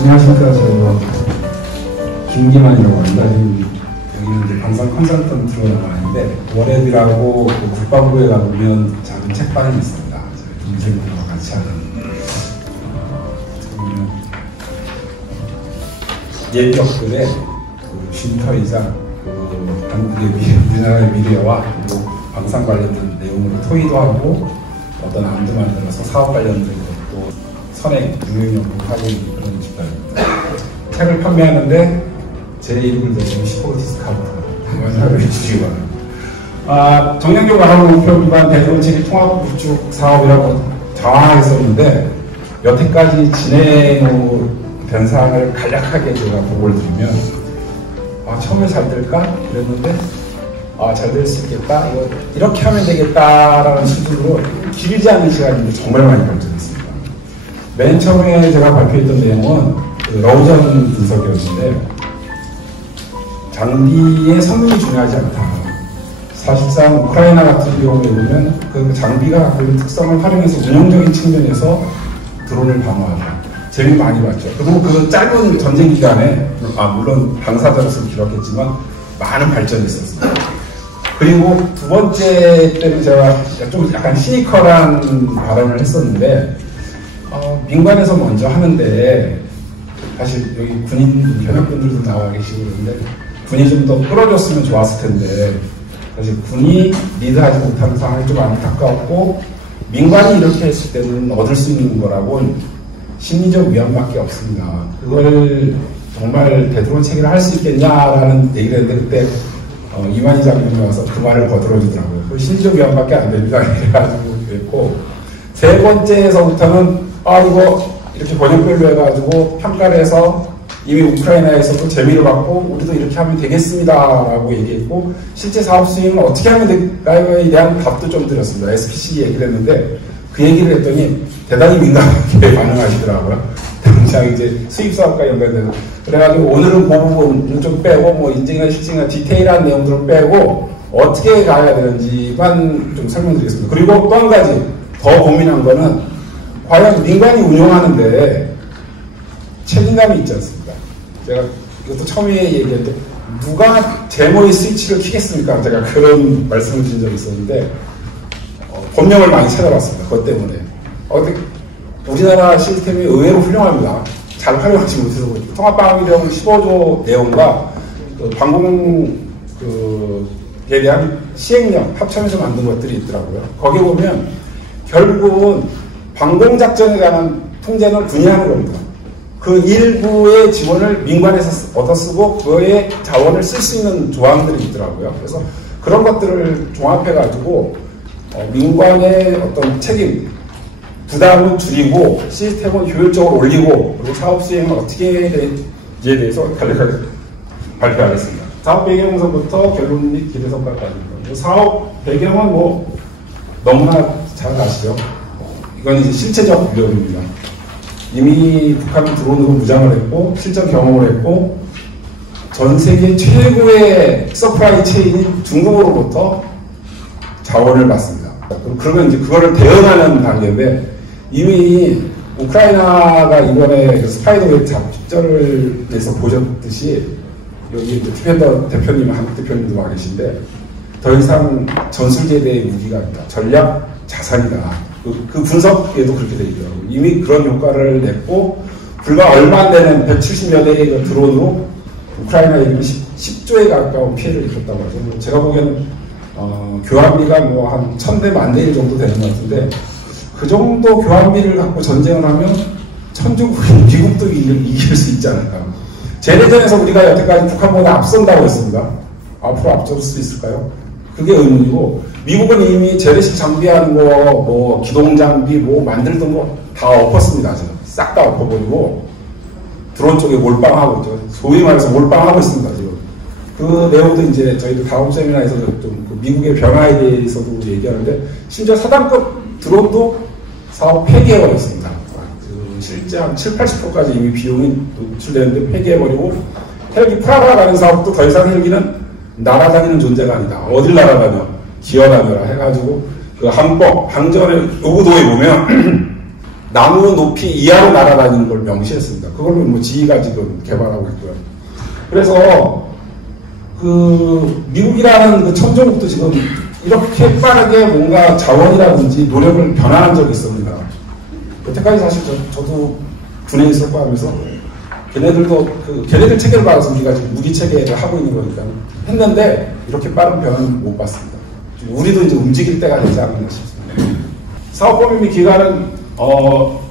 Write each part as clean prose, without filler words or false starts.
안녕하십니까. 저 김기만이라고 합니다. 여기는 이제 방산 컨설턴트로 나가는데 월앱이라고 그 국방부에 가보면 작은 책방이 있습니다. 저희 동생들과 같이 하는 예격들의 그 쉼터이자 그 한국의 우리나라의 미래와 그리고 방산 관련된 내용으로 토의도 하고 어떤 안도 만들어서 사업 관련된 것도 선행, 유행연구 하고 있는 그런 집단입니다. 책을 판매하는데 제 이름을 대신 시포티 스카우트 많이 하고 해주시기 바랍니다. 정량교가 하는 목표 기반 대전체계 통합 구축 사업이라고 장황했었는데 여태까지 진행 변상을 간략하게 제가 보고를 드리면 처음에 잘 될까? 그랬는데 잘 될 수 있겠다. 이거 이렇게 하면 되겠다라는 수준으로 길지 않은 시간인데 정말 많이 발전했습니다. 맨 처음에 제가 발표했던 내용은 그 러우전 분석이었는데 장비의 성능이 중요하지 않다. 사실상 우크라이나 같은 경우에 보면 그 장비가 갖고 있는 특성을 활용해서 운용적인 측면에서 드론을 방어하다. 재미 많이 봤죠. 그리고 그 짧은 전쟁 기간에 물론 방사자로 수를 기록했지만 많은 발전이 있었습니다. 그리고 두 번째 때는 제가 좀 약간 시니컬한 발언을 했었는데 민간에서 먼저 하는데 사실 여기 군인 현역분들도 나와 계시고 그런데 군이 좀 더 끌어줬으면 좋았을 텐데 사실 군이 리드하지 못하는 상황이 좀 안타까웠고 민간이 이렇게 했을 때는 얻을 수 있는 거라고 심리적 위안밖에 없습니다. 그걸 정말 대드론 체계를 할 수 있겠냐라는 얘기를 했는데 그때 이만희 장군이 와서 그 말을 거들어주더라고요. 그 심리적 위안밖에 안 됩니다. 그래가지고 그랬고 세 번째에서부터는 이거 이렇게 번역별로 해가지고 평가를 해서 이미 우크라이나에서도 재미를 받고 우리도 이렇게 하면 되겠습니다 라고 얘기했고 실제 사업 수행은 어떻게 하면 될까에 대한 답도 좀 드렸습니다. SPC 얘기를 했는데 그 얘기를 했더니 대단히 민감하게 반응하시더라고요. 당장 이제 수입사업과 연관돼서 그래가지고 오늘은 그 부분 좀 빼고 뭐 인증이나 실증이나 디테일한 내용들을 빼고 어떻게 가야 되는지만 좀 설명드리겠습니다. 그리고 또 한 가지 더 고민한 거는 과연 민간이 운영하는데 책임감이 있지 않습니까? 제가 이것도 처음에 얘기했는데 누가 제모의 스위치를 켜겠습니까? 제가 그런 말씀을 드린 적이 있었는데 법령을 많이 찾아봤습니다. 그것 때문에 우리나라 시스템이 의외로 훌륭합니다. 잘 활용하지 못해서 그렇죠. 통합방위령 15조 내용과 그 방공에 대한 시행령 합참에서 만든 것들이 있더라고요. 거기 보면 결국은 방공작전에 관한 통제는 군이 하는 겁니다. 그 일부의 지원을 민간에서 얻어쓰고 그의 자원을 쓸 수 있는 조항들이 있더라고요. 그래서 그런 것들을 종합해가지고 민간의 어떤 책임, 부담은 줄이고 시스템은 효율적으로 올리고 그리고 사업 수행은 어떻게 해야 되는지에 대해서 간략하게 발표하겠습니다. 사업 배경서부터 결론 및 기대 성과까지입니다. 사업 배경은 뭐 너무나 잘 아시죠? 이건 이제 실체적 위협입니다. 이미 북한은 드론으로 무장을 했고 실전 경험을 했고 전 세계 최고의 서프라이 체인인 중국으로부터 자원을 받습니다. 그러면 이제 그거를 대응하는 단계인데 이미 우크라이나가 이번에 그 스파이더웹 작전을 해서 보셨듯이 여기 디펜더 대표님, 한국 대표님도 와 계신데 더 이상 전술제대의 무기가 아니다. 전략 자산이다. 그 분석에도 그렇게 되어 있더라고요. 이미 그런 효과를 냈고 불과 얼마 안 되는 170여 대의 드론으로 우크라이나에 10조에 가까운 피해를 입혔다고 하죠. 제가 보기에는 교환비가 뭐 한 1000대 10,000대 정도 되는 것 같은데 그 정도 교환비를 갖고 전쟁을 하면 천주국인 미국도 이길 수 있지 않을까. 재래전에서 우리가 여태까지 북한보다 앞선다고 했습니다. 앞으로 앞설 수 있을까요? 그게 의문이고 미국은 이미 재래식 장비하는 거, 뭐 기동장비 뭐 만들던 거 다 엎었습니다. 지금 싹 다 엎어버리고 드론 쪽에 몰빵하고 있죠. 소위 말해서 몰빵하고 있습니다. 지금 그 내용도 이제 저희도 다음 세미나에서도 좀 그 미국의 변화에 대해서도 얘기하는데 심지어 사단급 드론도 사업 폐기해버렸습니다. 실제 한 70~80%까지 이미 비용이 노출되는데 폐기해버리고 헬기 프라가 가는 사업도 더 이상 헬기는 날아다니는 존재가 아니다. 어딜 날아다녀? 기어다녀라 해가지고 그 항법, 항전의 요구도에 보면 나무 높이 이하로 날아다니는 걸 명시했습니다. 그걸로 뭐 지휘가 지금 개발하고 있고요. 그래서 그 미국이라는 그 천조국도 지금 이렇게 빠르게 뭔가 자원이라든지 노력을 변화한 적이 있습니다. 여태까지 사실 저도 군에 있었고 하면서 걔네들 체계를 받아서 우리가 지금 무기 체계를 하고 있는 거니까 했는데 이렇게 빠른 변화는 못 봤습니다. 우리도 이제 움직일 때가 되지 않았나 싶습니다. 사업범위 및 기관은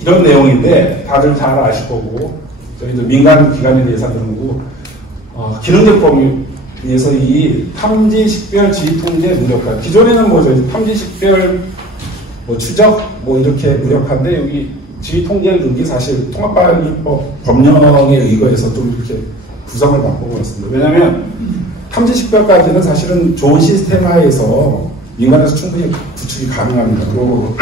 이런 내용인데 다들 잘 아실 거고 저희도 민간 기관에 예산을 하고 기능적 범위에서 이 탐지 식별 지휘 통제 무력화 기존에는 뭐 저희 탐지 식별 뭐 추적 뭐 이렇게 무력화인데 여기 지휘 통제를 넣은 게 사실 통합방위법 법령에 의거해서 좀 이렇게 구성을 바꾸고 있습니다. 왜냐하면 탐지 식별까지는 사실은 좋은 시스템 하에서 민간에서 충분히 구축이 가능합니다. 그리고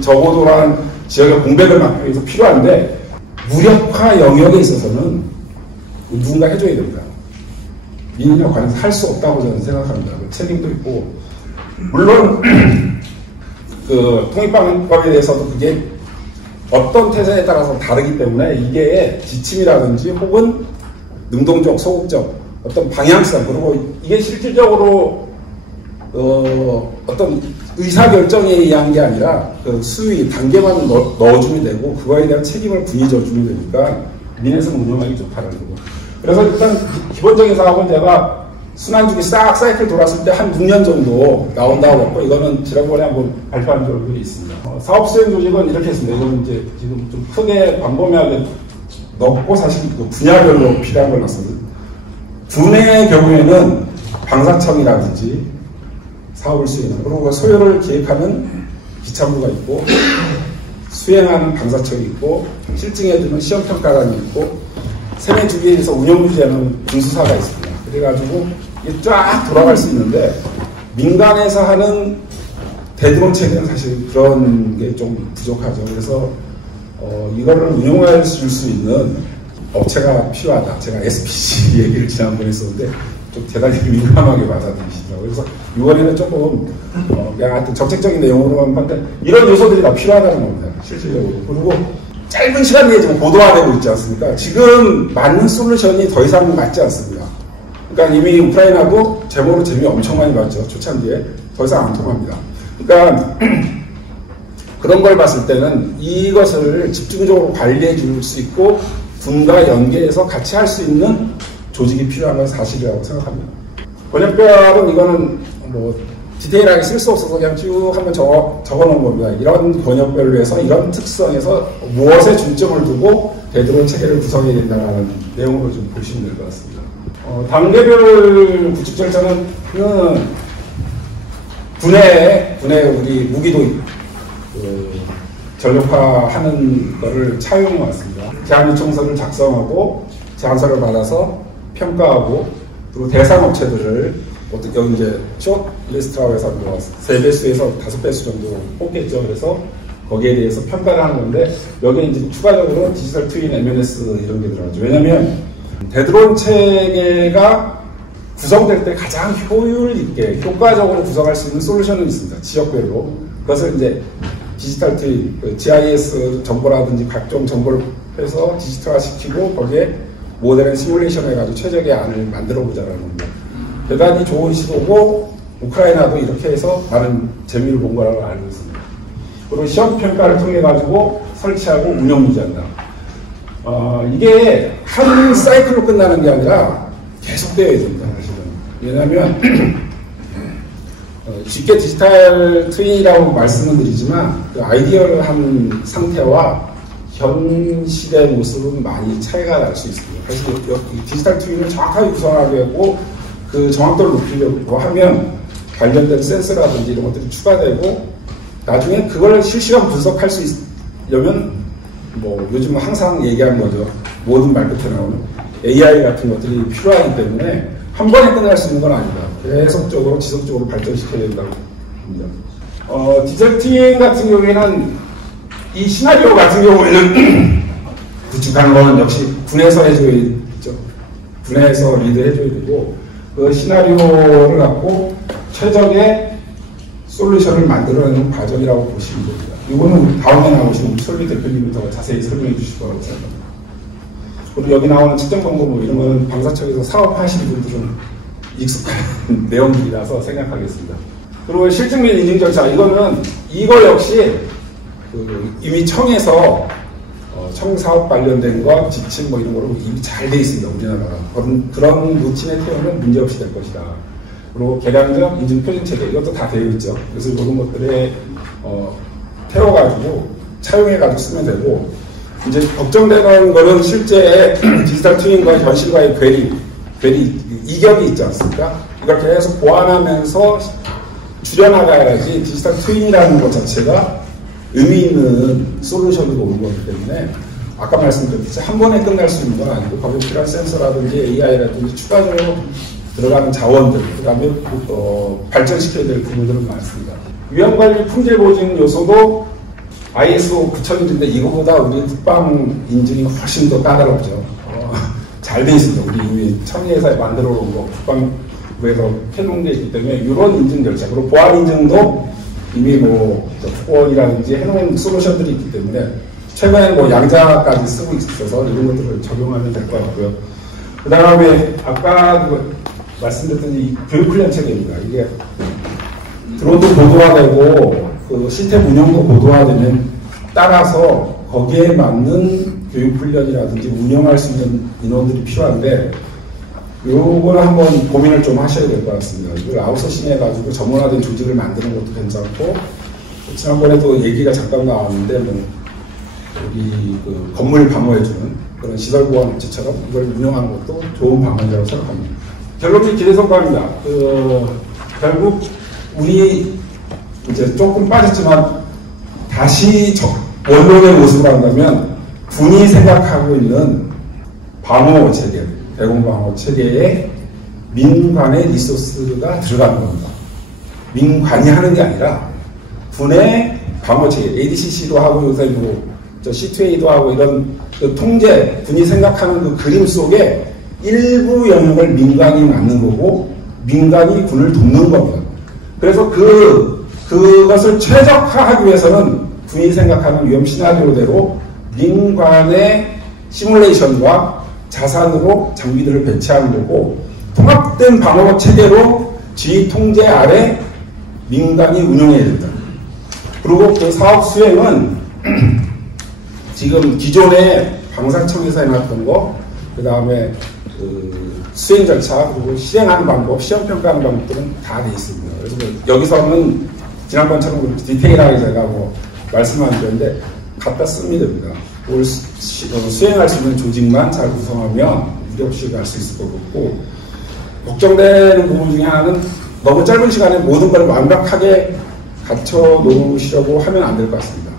저고도란 지역의 공백을 막기 위해서 필요한데 무력화 영역에 있어서는 누군가 해줘야 됩니다. 민간에 관해서 할 수 없다고 저는 생각합니다. 책임도 있고 물론 그 통일방법에 대해서도 그게 어떤 태세에 따라서 다르기 때문에 이게 지침이라든지 혹은 능동적, 소극적 어떤 방향성 그리고 이게 실질적으로 어떤 의사결정에 의한 게 아니라 그 수위 단계만 넣어주면 되고 그거에 대한 책임을 분이 져주면 되니까 민에서는 운영하기 좋다는 거고 그래서 일단 기본적인 사업은 제가 순환주기 싹 사이클 돌았을 때 한 6년 정도 나온다고 했고 이거는 지난번에 한번 발표한 적이 있습니다. 사업 수행 조직은 이렇게 했습니다. 이거는 이제 지금 좀 크게 광범위하게 넣고 사실 그 분야별로 필요한 걸 넣었습니다. 군의 경우에는 방사청이라든지 사업을 수행하는 그리고 소요를 기획하는 기참부가 있고 수행하는 방사청이 있고 실증해주는 시험평가관이 있고 세뇌 주기에서 운영유지하는 군수사가 있습니다. 그래가지고 이게 쫙 돌아갈 수 있는데 민간에서 하는 대드론 체계는 사실 그런 게 좀 부족하죠. 그래서 이거를 운영할 수 있는 업체가 필요하다. 제가 SPC 얘기를 지난번에 했었는데 좀 대단히 민감하게 받아들이시더라고요. 그래서 이번에는 조금 그냥 하여튼 정책적인 내용으로만 봤는데 이런 요소들이 다 필요하다는 겁니다. 실질적으로. 그리고 짧은 시간 내에 지금 고도화되고 있지 않습니까? 지금 맞는 솔루션이 더 이상 맞지 않습니다. 그러니까 이미 우크라이나도 제보로 재미 엄청 많이 받죠. 초창기에. 더 이상 안 통합니다. 그러니까 그런 걸 봤을 때는 이것을 집중적으로 관리해 줄 수 있고 군과 연계해서 같이 할 수 있는 조직이 필요한 건 사실이라고 생각합니다. 번역별은 이거는 뭐 디테일하게 쓸 수 없어서 그냥 쭉 한번 적어놓은 겁니다. 이런 번역별로 해서 이런 특성에서 무엇에 중점을 두고 대드론 체계를 구성해야 된다는 내용으로 좀 보시면 될 것 같습니다. 단계별 구축 절차는 군에 우리 무기도 전력화하는 것을 차용해 왔습니다. 제안요청서를 작성하고 제안서를 받아서 평가하고 그리고 대상 업체들을 어떻게 여기 이제 숏리스트라고 해서 뭐 3배수에서 5배수 정도 뽑겠죠. 그래서 거기에 대해서 평가를 하는 건데 여기에 이제 추가적으로 디지털 트윈, MNS 이런 게 들어가죠. 왜냐면 대드론 체계가 구성될 때 가장 효율 있게 효과적으로 구성할 수 있는 솔루션은 있습니다. 지역별로. 그것을 이제 디지털 트윈, GIS 정보라든지 각종 정보를 해서 디지털화 시키고 거기에 모델은 시뮬레이션 해가지고 최적의 안을 만들어 보자라는 겁니다. 대단히 좋은 시도고 우크라이나도 이렇게 해서 많은 재미를 본 거라고 알고 있습니다. 그리고 시험 평가를 통해 가지고 설치하고 운영 유지한다. 이게 한 사이클로 끝나는 게 아니라 계속 되어야 됩니다. 사실은. 왜냐하면 쉽게 디지털 트윈이라고 말씀은 드리지만 그 아이디어를 한 상태와 현 시대 모습은 많이 차이가 날 수 있습니다. 그래서 디지털 트윈을 정확하게 구성하게 하고 그 정확도를 높이려고 하면 관련된 센서라든지 이런 것들이 추가되고 나중에 그걸 실시간 분석할 수 있으려면 뭐 요즘 항상 얘기하는 거죠. 모든 말끝에 나오는 AI 같은 것들이 필요하기 때문에 한 번에 끝날 수 있는 건 아니다. 계속적으로 지속적으로 발전시켜야 된다고 봅니다. 디지털 트윈 같은 경우에는 이 시나리오 같은 경우에는 구축하는 거는 역시 군에서 해줘야죠. 군에서 리드해줘야 되고 그 시나리오를 갖고 최적의 솔루션을 만들어내는 과정이라고 보시면 됩니다. 이거는 다음에 나오신 솔비 대표님이 더 자세히 설명해 주실 거라고 생각합니다. 그리고 여기 나오는 측정 방법 뭐 이런 거는 방사청에서 사업하시는 분들은 익숙한 내용들이라서 생각하겠습니다. 그리고 실증 및 인증 절차, 이거 역시 이미 청에서 청사업 관련된 것, 지침 뭐 이런 거로 이미 잘 돼 있습니다. 우리나라가. 그런 루틴에 태우면 문제없이 될 것이다. 그리고 계량적 인증 표준 체계, 이것도 다 되어 있죠. 그래서 이런 것들에 태워가지고 차용해가지고 쓰면 되고, 이제 걱정되는 거는 실제 디지털 트윈과 현실과의 괴리, 이격이 있지 않습니까? 이걸 계속 보완하면서 줄여나가야지 디지털 트윈이라는 것 자체가 의미 있는 솔루션으로 오는 거기 때문에 아까 말씀드렸듯이 한 번에 끝날 수 있는 건 아니고 거기에 필요한 센서라든지 AI라든지 추가적으로 들어가는 자원들, 그 다음에 발전시켜야 될 부분들은 많습니다. 위험관리 품질보증 요소도 ISO 9001인데 이거보다 우리 국방 인증이 훨씬 더 까다롭죠. 잘 돼 있습니다. 우리 이미 청해에서 만들어 놓은 거 국방부에서 해놓은 게 있기 때문에 이런 인증 절차, 그리고 보안 인증도 이미 특권이라든지 해놓은 솔루션들이 있기 때문에 최근에 양자까지 쓰고 있어서 이런 것들을 적용하면 될 것 같고요. 그 다음에 아까 말씀드렸던 이 교육훈련 체계입니다. 이게 드론도 고도화되고 그 시스템 운영도 고도화되면 따라서 거기에 맞는 교육훈련이라든지 운영할 수 있는 인원들이 필요한데 요거를 한번 고민을 좀 하셔야 될 것 같습니다. 이걸 아웃소싱 해가지고 전문화된 조직을 만드는 것도 괜찮고, 지난번에도 얘기가 잠깐 나왔는데, 여기 건물 방어해주는 그런 시설보안업체처럼 이걸 운영하는 것도 좋은 방안이라고 생각합니다. 결론이 기대성과입니다. 결국 우리 이제 조금 빠졌지만 다시 원론의 모습으로 한다면 군이 생각하고 있는 방어 체계, 대공방어 체계에 민간의 리소스가 들어가는 겁니다. 민간이 하는 게 아니라 군의 방어 체계, ADCC도 하고 요새 C2A도 하고 이런 통제, 군이 생각하는 그 그림 속에 일부 영역을 민간이 맡는 거고 민간이 군을 돕는 겁니다. 그래서 그것을 최적화하기 위해서는 군이 생각하는 위험 시나리오대로 민간의 시뮬레이션과 자산으로 장비들을 배치하는 거고, 통합된 방어 체계로 지휘 통제 아래 민간이 운영해야 된다. 그리고 그 사업 수행은 지금 기존에 방사청에서 해놨던 거, 그 다음에 수행 절차, 그리고 실행하는 방법, 시험평가하는 방법들은 다 돼 있습니다. 그래서 여기서는 지난번처럼 디테일하게 제가 말씀 안 드렸는데 갖다 쓰면 됩니다. 그걸 수행할 수 있는 조직만 잘 구성하면 무리없이 갈 수 있을 것 같고, 걱정되는 부분 중에 하나는 너무 짧은 시간에 모든 걸 완벽하게 갖춰 놓으시려고 하면 안 될 것 같습니다.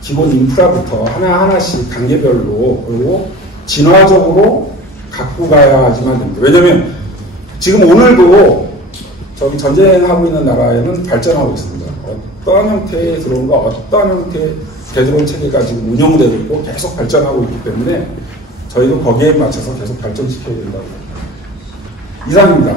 기본 인프라부터 하나하나씩 단계별로, 그리고 진화적으로 갖고 가야지만 됩니다. 왜냐면 지금 오늘도 저기 전쟁하고 있는 나라에는 발전하고 있습니다. 어떠한 형태의 드론과 어떠한 형태의 대드론 체계가 지금 운영되고 있고 계속 발전하고 있기 때문에 저희도 거기에 맞춰서 계속 발전시켜야 된다고. 이상입니다.